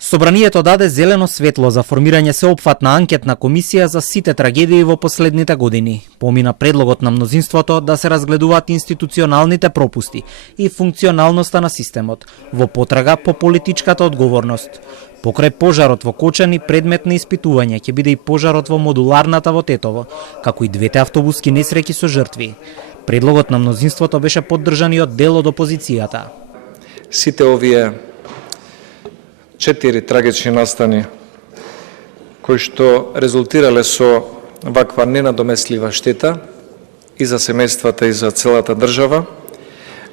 Собранието даде зелено светло за формирање сеопфатна анкетна комисија за сите трагедии во последните години. Помина предлогот на мнозинството да се разгледуваат институционалните пропусти и функционалноста на системот во потрага по политичката одговорност. Покрај пожарот во Кочани, предмет на испитување ќе биде и пожарот во модуларната во Тетово, како и двете автобуски несреќи со жртви. Предлогот на мнозинството беше поддржан и од дел од опозицијата. Сите овие 4 трагични настани кои што резултирале со ваква ненадомеслива штета и за семејствата и за целата држава,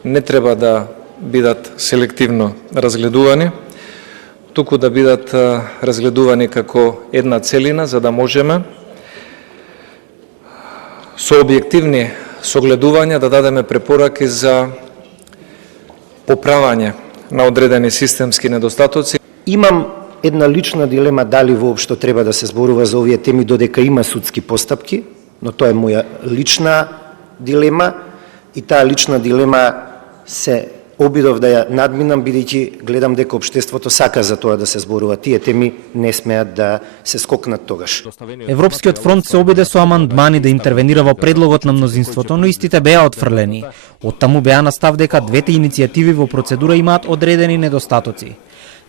не треба да бидат селективно разгледувани, туку да бидат разгледувани како една целина, за да можеме со објективни согледувања да дадеме препораки за поправање на одредени системски недостатоци. Имам една лична дилема дали воопшто треба да се зборува за овие теми додека има судски постапки, но тоа е моја лична дилема и таа лична дилема се обидов да ја надминам, бидејќи гледам дека општеството сака за тоа да се зборува. Тие теми не смеат да се скокнат тогаш. Европскиот фронт се обиде со амандмани да интервенира во предлогот на мнозинството, но истите беа отфрлени. Оттаму беа на став дека двете иницијативи во процедура имаат одредени недостатоци.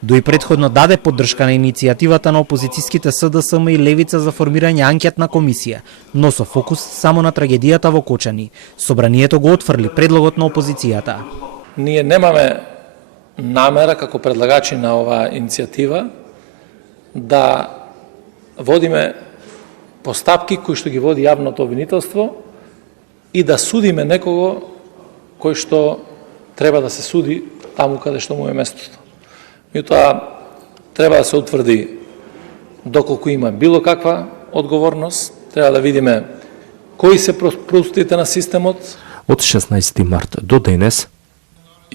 Дој претходно даде поддршка на иницијативата на опозицијските СДСМ и Левица за формирање анкетна комисија, но со фокус само на трагедијата во Кочани. Собранието го отфрли предлогот на опозицијата. Ние немаме намера како предлагачи на оваа иницијатива да водиме постапки кои што ги води јавното обвинителство и да судиме некого кој што треба да се суди таму каде што му е местото. Меѓутоа, треба да се утврди доколку има било каква одговорност, треба да видиме кои се пропустите на системот. Од 16 март до денес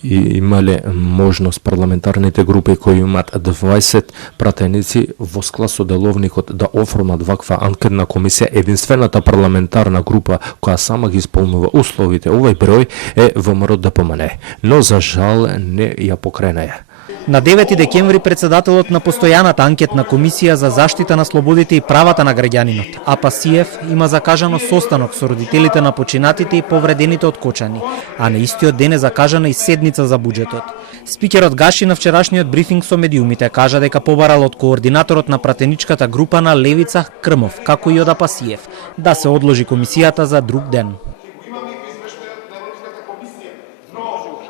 имале можност парламентарните групи кои имаат 20 пратеници во склад со деловникот да оформат ваква анкетна комисија, единствената парламентарна група која сама ги исполнува условите. Овој број е ВМРО ДПМН, но за жал не ја покренеја. На 9 декември председателот на постојаната анкетна комисија за заштита на слободите и правата на граѓанинот, АПСИЕФ, има закажано состанок со родителите на починатите и повредените од Кочани, а на истиот ден е закажана и седница за буџетот. Спикерот Гаши на вчерашниот брифинг со медиумите кажа дека побарал од координаторот на пратеничката група на Левица Крмов, како и од АПСИЕФ, да се одложи комисијата за друг ден.